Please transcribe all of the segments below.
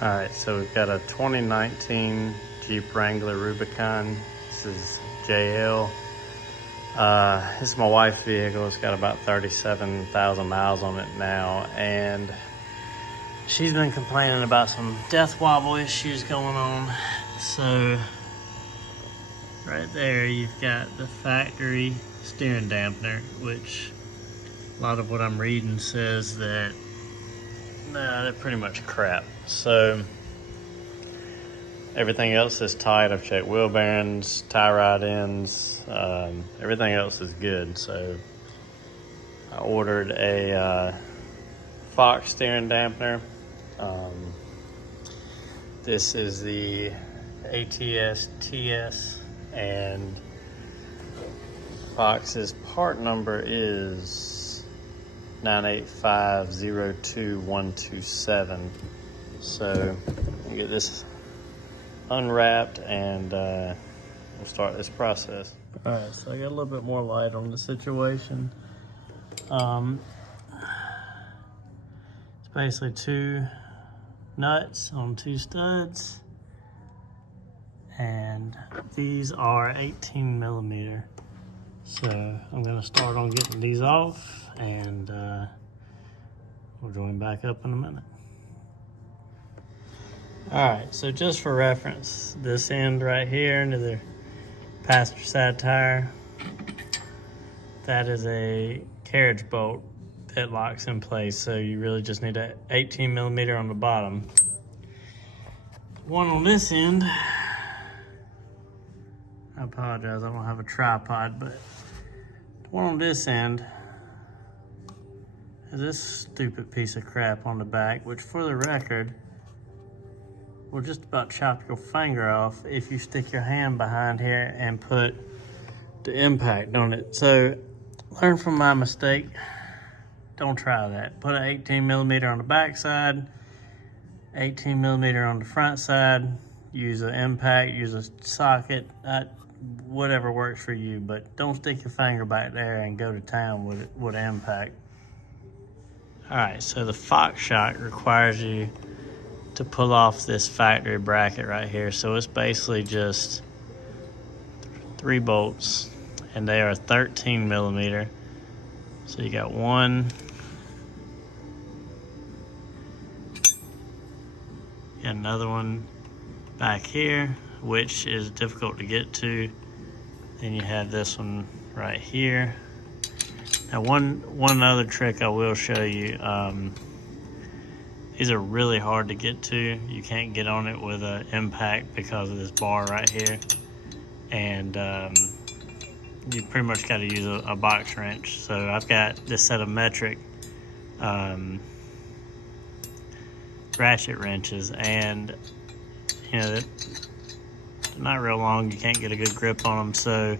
All right, so we've got a 2019 Jeep Wrangler Rubicon. This is JL. This is my wife's vehicle. It's got about 37,000 miles on it now, and she's been complaining about some death wobble issues going on. So right there, you've got the factory steering dampener, which a lot of what I'm reading says that they're pretty much crap. So everything else is tight. I've checked wheel bearings, tie rod ends, everything else is good. So I ordered a Fox steering dampener. This is the ATS-TS, and Fox's part number is 985-02127. So we get this unwrapped and we'll start this process. All right, so I got a little bit more light on the situation. It's basically two nuts on two studs, and these are 18 millimeter. So I'm gonna start on getting these off, and we'll join back up in a minute. All right, so just for reference, this end right here into the passenger side tire, that is a carriage bolt that locks in place. So you really just need an 18 millimeter on the bottom. One on this end, I apologize, I don't have a tripod, but the one on this end is this stupid piece of crap on the back, which for the record, will just about chop your finger off if you stick your hand behind here and put the impact on it. So learn from my mistake. Don't try that. Put an 18 millimeter on the back side, 18 millimeter on the front side. Use an impact, use a socket, whatever works for you, but don't stick your finger back there and go to town with an impact. All right, so the Fox shock requires you to pull off this factory bracket right here. So it's basically just 3 bolts, and they are 13 millimeter. So you got one, and another one back here, which is difficult to get to. Then you have this one right here. Now one other trick I will show you, these are really hard to get to. You can't get on it with an impact because of this bar right here. And you pretty much got to use a box wrench. So I've got this set of metric ratchet wrenches, and you know, they're not real long. You can't get a good grip on them. So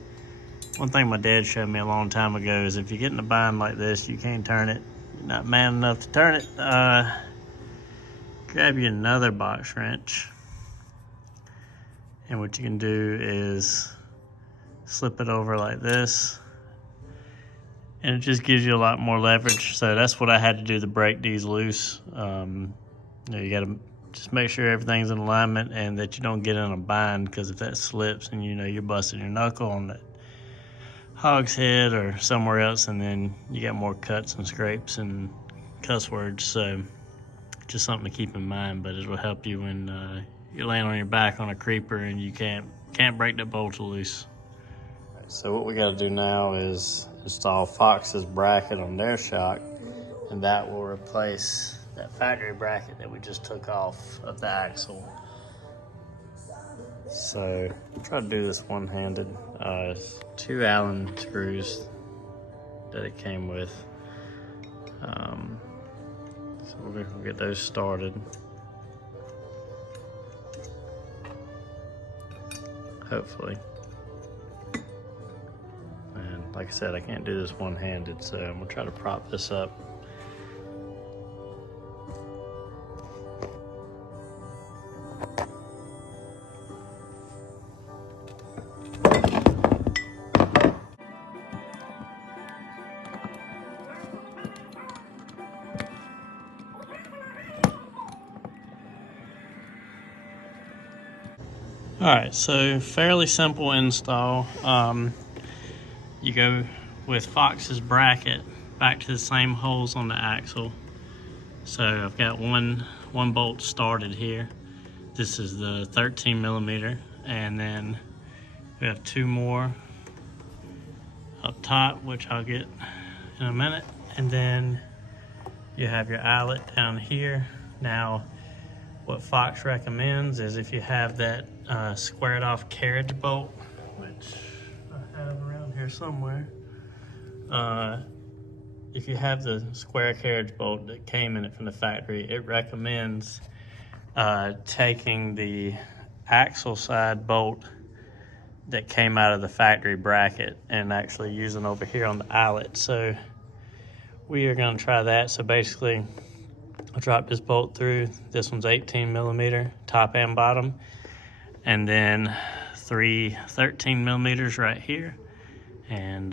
one thing my dad showed me a long time ago is if you get in a bind like this, you can't turn it, you're not man enough to turn it, grab you another box wrench, and what you can do is slip it over like this, and it just gives you a lot more leverage. So that's what I had to do to break these loose. You know, you got to just make sure everything's in alignment and that you don't get in a bind, because if that slips and you know you're busting your knuckle on that hog's head or somewhere else, and then you got more cuts and scrapes and cuss words. So just something to keep in mind, but it will help you when you're laying on your back on a creeper and you can't break that bolt loose. So what we got to do now is install Fox's bracket on their shock, and that will replace that factory bracket that we just took off of the axle. So I'll try to do this one-handed. It's 2 Allen screws that it came with. So we're gonna get those started. Hopefully. And like I said, I can't do this one-handed, so I'm gonna try to prop this up. All right, so fairly simple install. You go with Fox's bracket back to the same holes on the axle. So I've got one bolt started here. This is the 13 millimeter, and then we have two more up top, which I'll get in a minute. And then you have your eyelet down here. Now, what Fox recommends is if you have that squared off carriage bolt, which I have around here somewhere. If you have the square carriage bolt that came in it from the factory, it recommends taking the axle side bolt that came out of the factory bracket and actually using over here on the eyelet. So we are going to try that. So basically, I'll drop this bolt through. This one's 18 millimeter, top and bottom, and then three 13 millimeters right here. And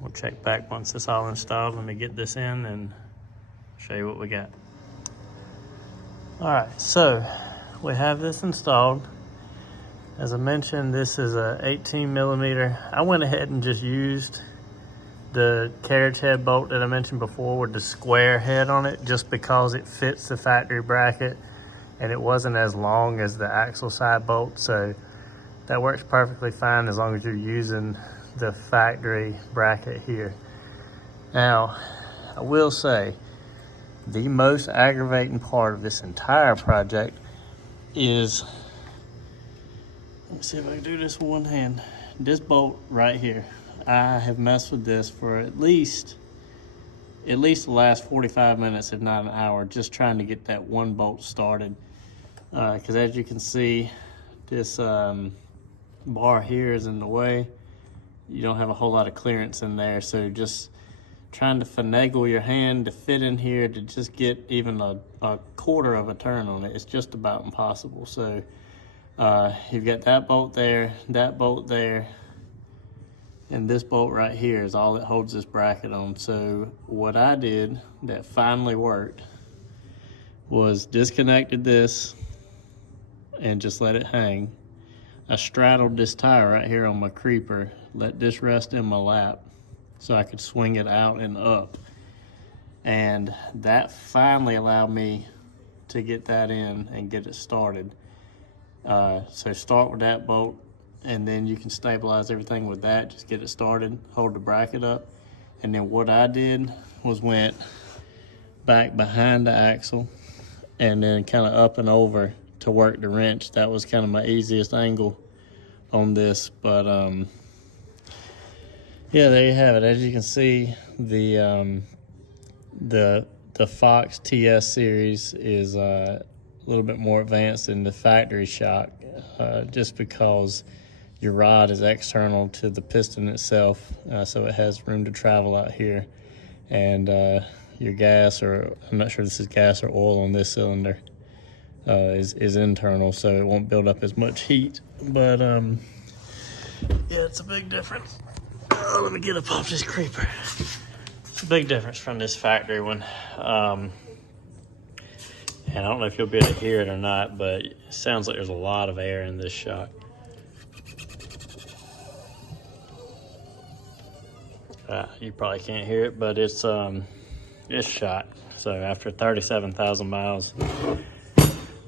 we'll check back once it's all installed. Let me get this in and show you what we got. All right, so we have this installed. As I mentioned, this is a 18 millimeter. I went ahead and just used the carriage head bolt that I mentioned before with the square head on it, just because it fits the factory bracket and it wasn't as long as the axle side bolt. So that works perfectly fine as long as you're using the factory bracket here. Now, I will say the most aggravating part of this entire project is, let me see if I can do this with one hand. This bolt right here. I have messed with this for at least the last 45 minutes, if not an hour, just trying to get that one bolt started. Because as you can see, this bar here is in the way. You don't have a whole lot of clearance in there, so just trying to finagle your hand to fit in here to just get even a quarter of a turn on it, it's just about impossible. So you've got that bolt there, and this bolt right here is all that holds this bracket on. So what I did that finally worked was disconnected this and just let it hang. I straddled this tire right here on my creeper, let this rest in my lap so I could swing it out and up. And that finally allowed me to get that in and get it started. So start with that bolt, and then you can stabilize everything with that. Just get it started, hold the bracket up. And then what I did was went back behind the axle and then kind of up and over to work the wrench. That was kind of my easiest angle on this. But yeah, there you have it. As you can see, the Fox TS series is a little bit more advanced than the factory shock, just because your rod is external to the piston itself, so it has room to travel out here. And your gas, or I'm not sure if this is gas or oil on this cylinder, is internal, so it won't build up as much heat. But yeah, it's a big difference. Let me get up off this creeper. It's a big difference from this factory one. And I don't know if you'll be able to hear it or not, but it sounds like there's a lot of air in this shock. You probably can't hear it, but it's shot. So after 37,000 miles,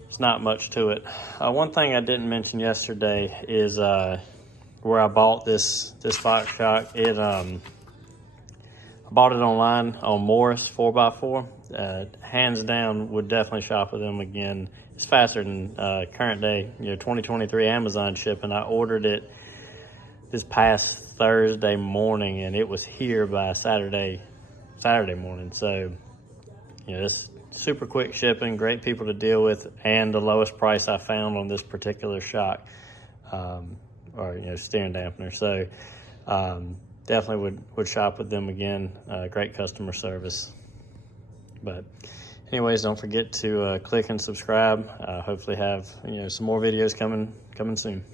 it's not much to it. One thing I didn't mention yesterday is where I bought this Fox shock. I bought it online on Morris 4x4. Hands down, would definitely shop with them again. It's faster than current day, 2023 Amazon shipping. I ordered it this past Thursday morning, and it was here by Saturday morning. So, it's super quick shipping, great people to deal with, and the lowest price I found on this particular shock, or steering dampener. So, definitely would shop with them again. Great customer service. But anyways, don't forget to click and subscribe. Hopefully have some more videos coming soon.